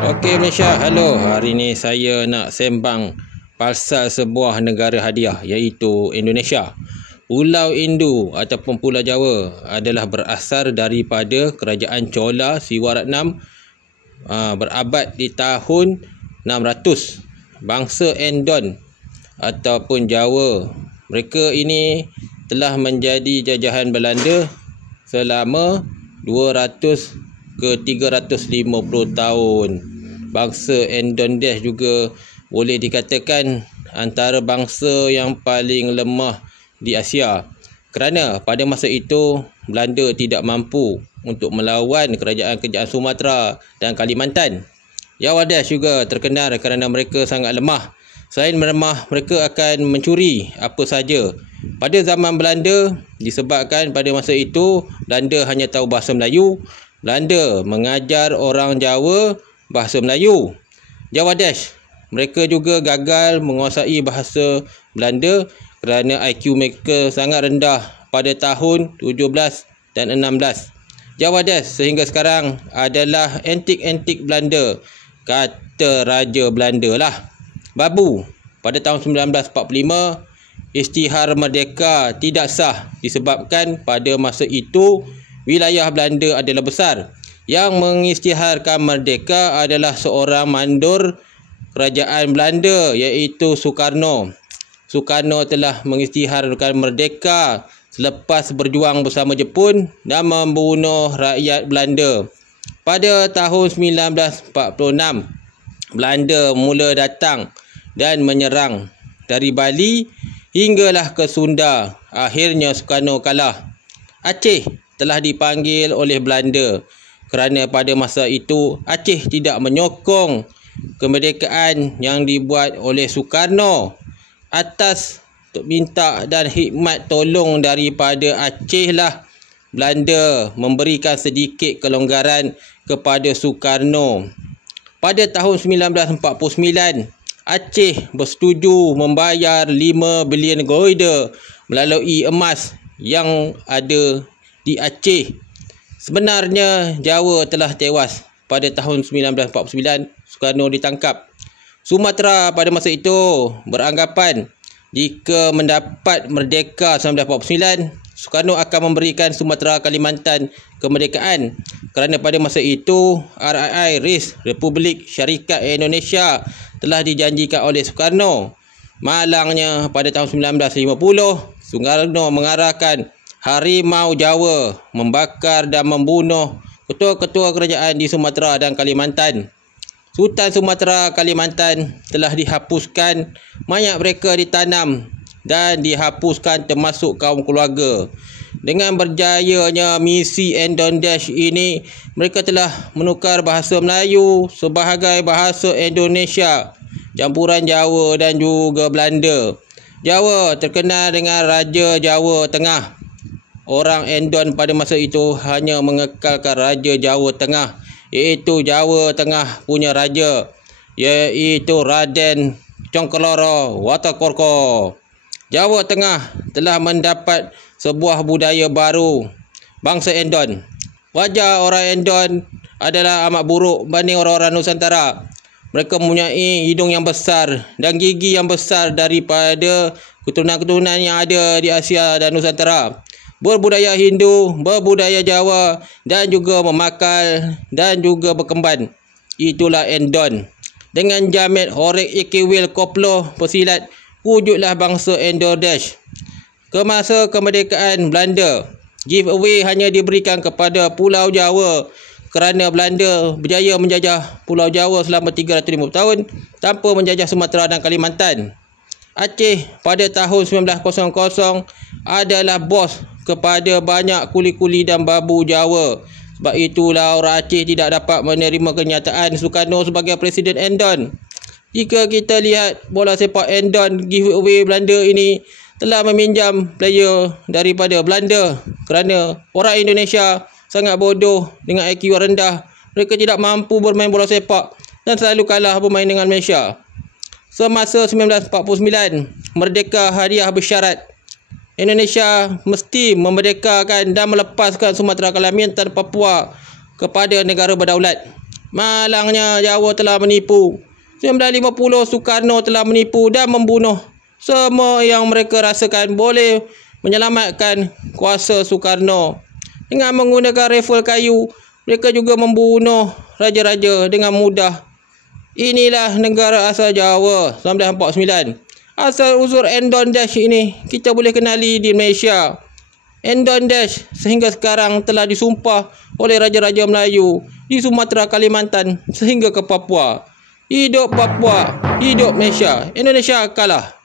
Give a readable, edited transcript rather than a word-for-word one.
Okey Malaysia, hello. Hari ni saya nak sembang pasal sebuah negara hadiah iaitu Indonesia. Pulau Indu ataupun Pulau Jawa adalah berasal daripada Kerajaan Chola Siwaratnam berabad di tahun 600. Bangsa Endon ataupun Jawa, mereka ini telah menjadi jajahan Belanda selama 200 ke 350 tahun. Bangsa Endon juga boleh dikatakan antara bangsa yang paling lemah di Asia, kerana pada masa itu Belanda tidak mampu untuk melawan kerajaan-kerajaan Sumatera dan Kalimantan. Jawa juga terkenal kerana mereka sangat lemah. Selain melemah, mereka akan mencuri apa saja. Pada zaman Belanda, disebabkan pada masa itu Belanda hanya tahu bahasa Melayu, Belanda mengajar orang Jawa bahasa Melayu. Jawa mereka juga gagal menguasai bahasa Belanda kerana IQ mereka sangat rendah pada tahun 17 dan 16. Jawa sehingga sekarang adalah antik-antik Belanda, kata Raja Belanda lah. Babu, pada tahun 1945, Isytihar Merdeka tidak sah disebabkan pada masa itu wilayah Belanda adalah besar. Yang mengisytiharkan merdeka adalah seorang mandor kerajaan Belanda iaitu Sukarno. Sukarno telah mengisytiharkan merdeka selepas berjuang bersama Jepun dan membunuh rakyat Belanda. Pada tahun 1946, Belanda mula datang dan menyerang dari Bali hinggalah ke Sunda. Akhirnya Sukarno kalah. Aceh telah dipanggil oleh Belanda kerana pada masa itu Aceh tidak menyokong kemerdekaan yang dibuat oleh Sukarno. Atas minta dan khidmat tolong daripada Aceh lah Belanda memberikan sedikit kelonggaran kepada Sukarno. Pada tahun 1949, Aceh bersetuju membayar 5 bilion goida melalui emas yang ada di Aceh. Sebenarnya Jawa telah tewas pada tahun 1949. Sukarno ditangkap. Sumatera pada masa itu beranggapan jika mendapat merdeka 1949, Sukarno akan memberikan Sumatera Kalimantan kemerdekaan kerana pada masa itu RIS Republik Syarikat Indonesia telah dijanjikan oleh Sukarno. Malangnya pada tahun 1950, Sukarno mengarahkan harimau Jawa membakar dan membunuh ketua-ketua kerajaan di Sumatera dan Kalimantan. Sultan Sumatera Kalimantan telah dihapuskan, mayat mereka ditanam dan dihapuskan termasuk kaum keluarga. Dengan berjayanya misi Endon ini, mereka telah menukar bahasa Melayu sebahagai bahasa Indonesia, campuran Jawa dan juga Belanda. Jawa terkenal dengan Raja Jawa Tengah. Orang Endon pada masa itu hanya mengekalkan Raja Jawa Tengah, iaitu Jawa Tengah punya raja, iaitu Raden Congkeloro Watakorko. Jawa Tengah telah mendapat sebuah budaya baru, bangsa Endon. Wajah orang Endon adalah amat buruk berbanding orang-orang Nusantara. Mereka mempunyai hidung yang besar dan gigi yang besar daripada keturunan-keturunan yang ada di Asia dan Nusantara. Berbudaya Hindu, berbudaya Jawa dan juga memakal dan juga berkemban. Itulah Endon. Dengan jamet horek ikiwil koplo pesilat, wujudlah bangsa Endon Kemasa kemerdekaan Belanda, giveaway hanya diberikan kepada Pulau Jawa kerana Belanda berjaya menjajah Pulau Jawa selama 350 tahun tanpa menjajah Sumatera dan Kalimantan. Aceh pada tahun 1900 adalah bos kepada banyak kuli-kuli dan babu Jawa. Sebab itulah orang Aceh tidak dapat menerima kenyataan Sukarno sebagai Presiden Endon. Jika kita lihat bola sepak Endon giveaway Belanda ini telah meminjam player daripada Belanda kerana orang Indonesia sangat bodoh dengan IQ rendah. Mereka tidak mampu bermain bola sepak dan selalu kalah bermain dengan Malaysia. Semasa 1949, merdeka hadiah bersyarat. Indonesia mesti memerdekakan dan melepaskan Sumatera, Kalimantan, Papua kepada negara berdaulat. Malangnya Jawa telah menipu. 1950 Soekarno telah menipu dan membunuh semua yang mereka rasakan boleh menyelamatkan kuasa Soekarno. Dengan menggunakan rifle kayu, mereka juga membunuh raja-raja dengan mudah. Inilah negara asal Jawa 1949. Asal usul Endon Dash ini kita boleh kenali di Malaysia. Endon Dash sehingga sekarang telah disumpah oleh raja-raja Melayu di Sumatera, Kalimantan sehingga ke Papua. Hidup Papua, hidup Malaysia. Indonesia kalah.